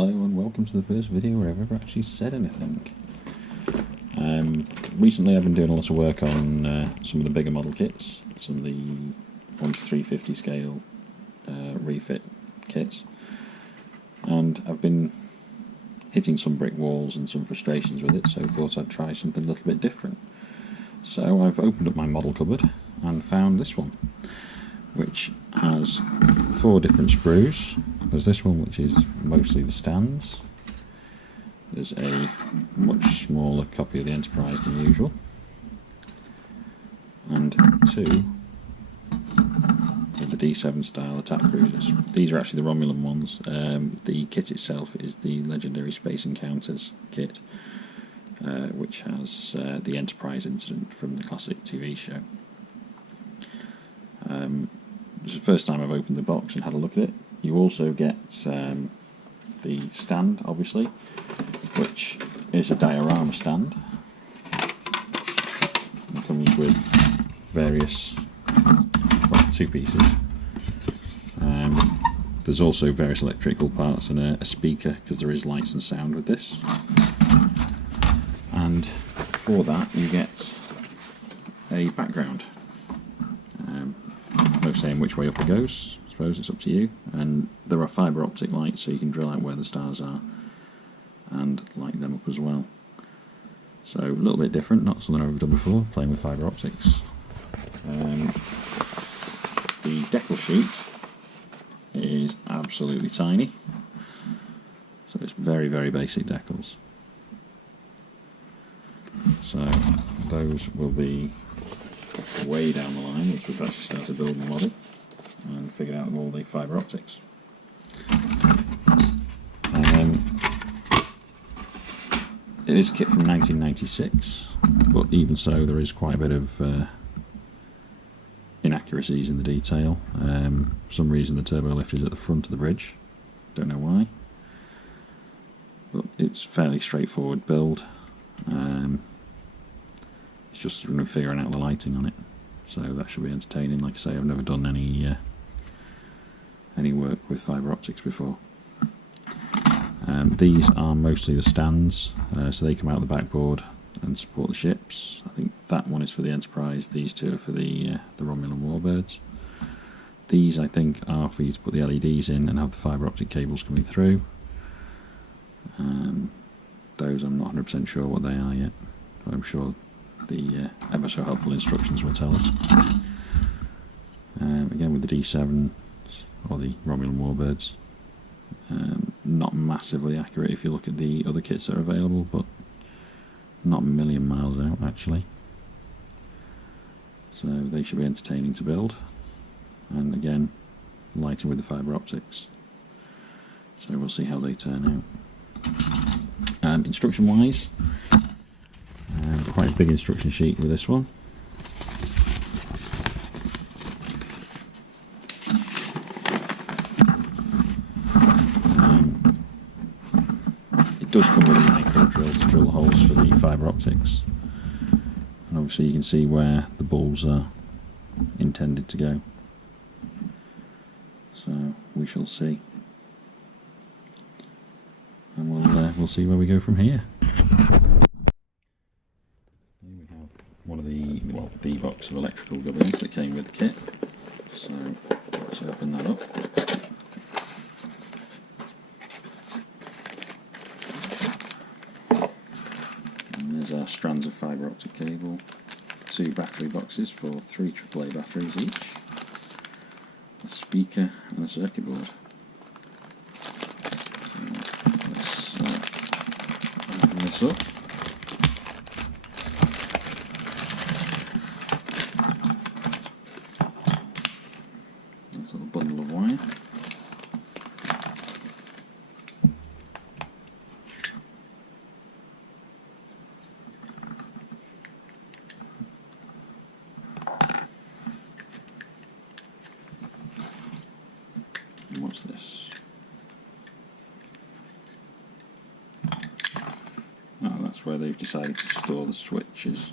Hello and welcome to the first video where I've ever actually said anything. Recently I've been doing a lot of work on some of the bigger model kits, some of the 1:350 scale refit kits, and I've been hitting some brick walls and some frustrations with it, so I thought I'd try something a little bit different. So I've opened up my model cupboard and found this one, which has 4 different sprues. There's this one, which is mostly the stands. There's a much smaller copy of the Enterprise than usual, and 2 of the D7 style attack cruisers. These are actually the Romulan ones. The kit itself is the Legendary Space Encounters kit, which has the Enterprise incident from the classic TV show. This is the first time I've opened the box and had a look at it. You also get the stand, obviously, which is a diorama stand. It comes with various, well, 2 pieces. There's also various electrical parts and a speaker, because there is lights and sound with this. And for that you get a background. No saying which way up it goes, I suppose it's up to you. And there are fibre optic lights, so you can drill out where the stars are and light them up as well. So a little bit different, not something I've ever done before, playing with fibre optics. The decal sheet is absolutely tiny, so it's very, very basic decals. So those will be way down the line once we've actually started building the model and figured out all the fibre optics. It is kit from 1996, but even so there is quite a bit of inaccuracies in the detail. For some reason the turbo lift is at the front of the bridge, don't know why, but it's fairly straightforward build. It's just figuring out the lighting on it, so that should be entertaining. Like I say, I've never done any work with fibre optics before. These are mostly the stands, so they come out of the backboard and support the ships. I think that one is for the Enterprise, these 2 are for the Romulan Warbirds. These, I think, are for you to put the LEDs in and have the fibre optic cables coming through. Those I'm not 100% sure what they are yet, but I'm sure the ever so helpful instructions will tell us. Again with the D7s, or the Romulan Warbirds, not massively accurate if you look at the other kits that are available, but not a million miles out actually. So they should be entertaining to build, and again lighting with the fibre optics, so we'll see how they turn out. Instruction wise, quite a big instruction sheet with this one. It does come with a micro drill to drill holes for the fibre optics, and obviously you can see where the bulbs are intended to go, so we shall see, and we'll see where we go from here. One of the box of electrical gubbins that came with the kit, so let's open that up. And there's our strands of fibre optic cable, 2 battery boxes for 3 AAA batteries each, a speaker and a circuit board. So let's open this up. Bundle of wire. And what's this? Oh, that's where they've decided to store the switches.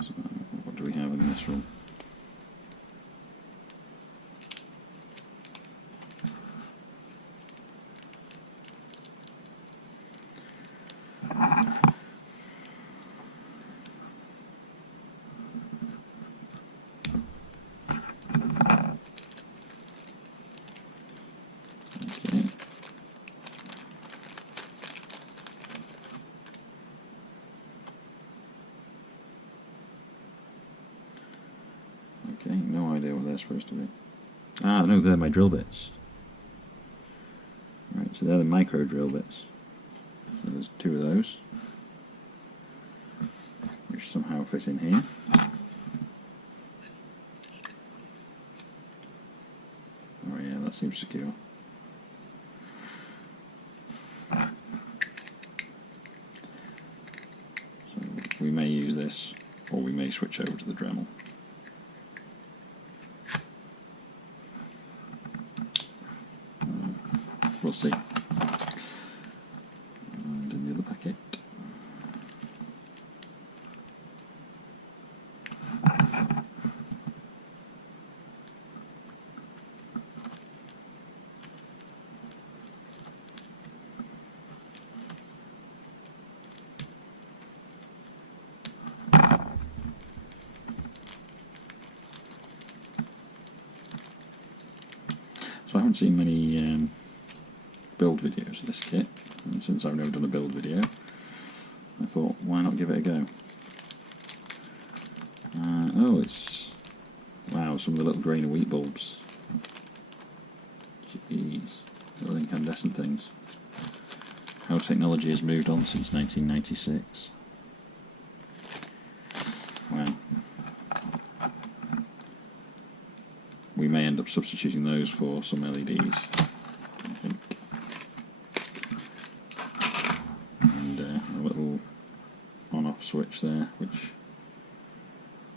So, what do we have in this room? Okay, no idea what they're supposed to be. Ah, no, they're my drill bits. Right, so they're the micro drill bits. So there's 2 of those, which somehow fit in here. Oh yeah, that seems secure. So we may use this, or we may switch over to the Dremel. We'll see. And in the other packet. So I haven't seen many build videos of this kit, and since I've never done a build video, I thought, why not give it a go? Oh, it's... wow, some of the little grain of wheat bulbs. Jeez, little incandescent things. How technology has moved on since 1996. Wow. We may end up substituting those for some LEDs, I think. And a little on-off switch there, which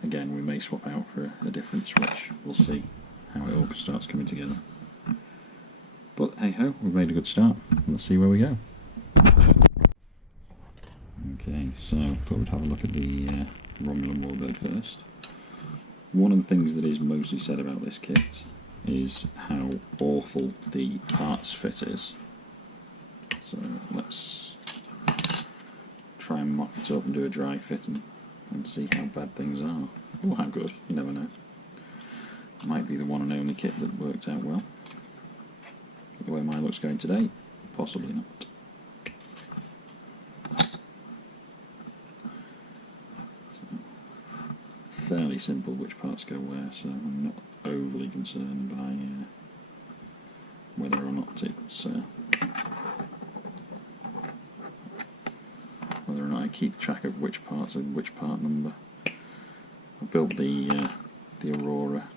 again we may swap out for a different switch. We'll see how it all starts coming together. But hey ho, we've made a good start. Let's see where we go. Okay, so thought we'd have a look at the Romulan Warbird first. One of the things that is mostly said about this kit is how awful the parts fit is. So let's try and mock it up and do a dry fit and see how bad things are. Or how good, you never know. It might be the one and only kit that worked out well. But the way mine looks going today, possibly not. Fairly simple which parts go where, so I'm not overly concerned by whether or not it's whether or not I keep track of which parts and which part number. I built the Aurora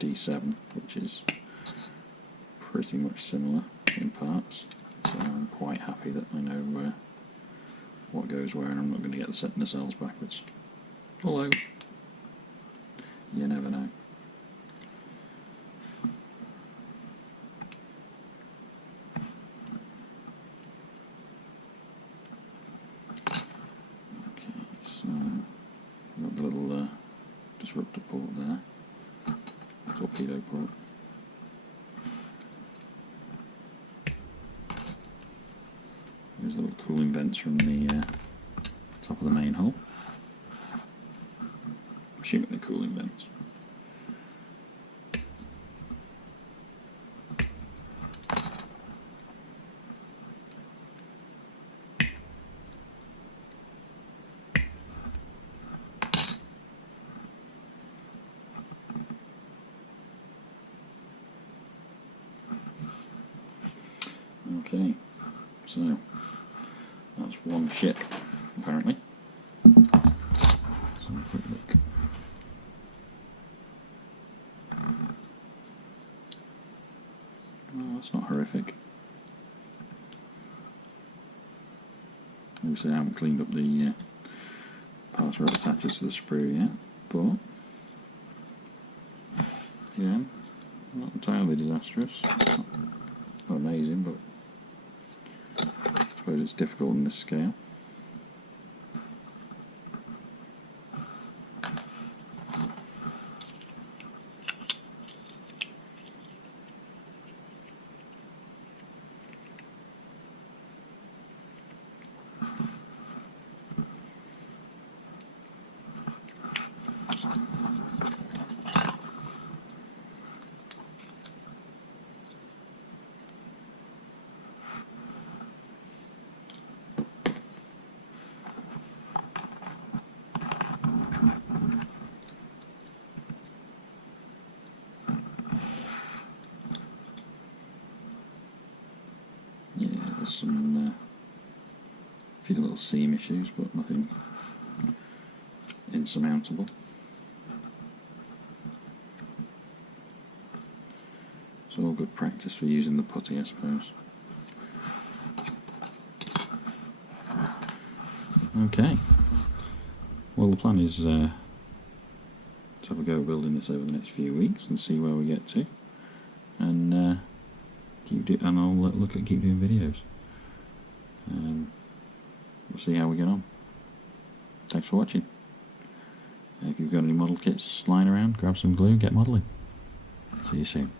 D7, which is pretty much similar in parts, so I'm quite happy that I know what goes where, and I'm not going to get the set nacelles backwards. Although, you never know. Okay, so I've got the little disruptor port there, torpedo port. There's the little cooling vents from the top of the main hull. Assuming the cooling vents. Okay, so that's one ship apparently. Let's have a quick look. Oh, that's not horrific. Obviously I haven't cleaned up the parts where it attaches to the sprue yet, but yeah, not entirely disastrous. Not amazing, but I suppose it's difficult on this scale. some few little seam issues, but nothing insurmountable. It's all good practice for using the putty, I suppose. Okay, well the plan is to have a go building this over the next few weeks and see where we get to, and I'll keep doing videos. We'll see how we get on. Thanks for watching. If you've got any model kits lying around, grab some glue, get modelling. See you soon.